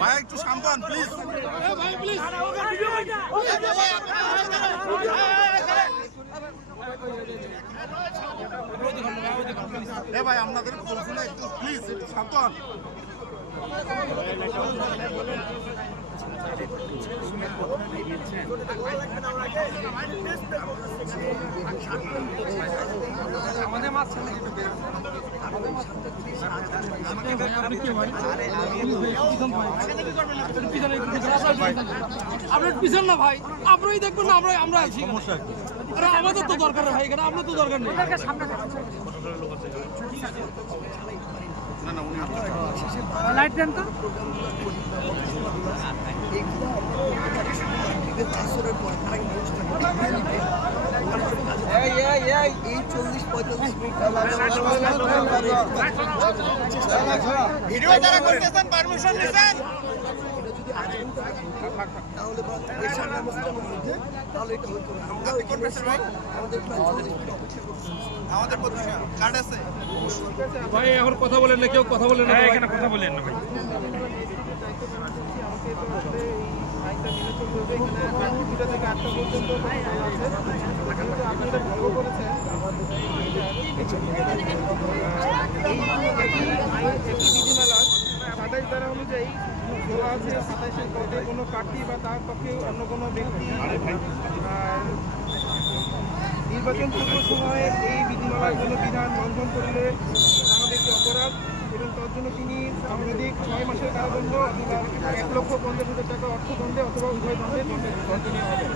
ভাই একটু সাবধান প্লিজ। ভাই প্লিজ ভাই আপনাদের বলছি না একটু প্লিজ একটু সাবধান। আমাদের মাছ আপনার পিছন না ভাই, আপনারই দেখবেন না, আমরা আছি। আমাদের তো দরকার ভাই, এখানে আপনার তো দরকার নেই। লাইট দেন তো। এই 40-45 ভিডিও যারা করতেছেন পারমিশন নিছেন তাহলে তাহলে এটা হতো না। আমরা ওইখানে আমাদের প্রায় 40 মিনিট অপেক্ষা করছি। আমাদের প্রতিষ্ঠা কার্ড আছে ভাই এখন কথা বলেন না, কেউ কথা বলেন না, এখানে কথা বলেন না ভাই। সাতাইশ ধারা অনুযায়ী বলা আছে 27-এর পদে কোনো প্রার্থী বা তার পক্ষে অন্য কোনো ব্যক্তি নির্বাচন পূর্ব সময়ে এই বিধিমালার কোনো বিধান লঙ্ঘন করলে আমাদের একটি অপরাধ এবং তার জন্য তিনি সাংবাদিক 6 মাসের কারাদণ্ড অথবা 1,50,000 টাকা অর্থদণ্ডে অথবা উভয় দণ্ডে দণ্ডনীয় হবে।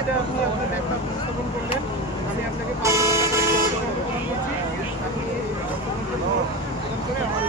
এটা আপনি আপনার ব্যাখ্যা উপস্থাপন করলেন, আমি আপনাকে 5,000 টাকা প্রদান করছি। আপনি অর্থদণ্ড প্রদান করে আমার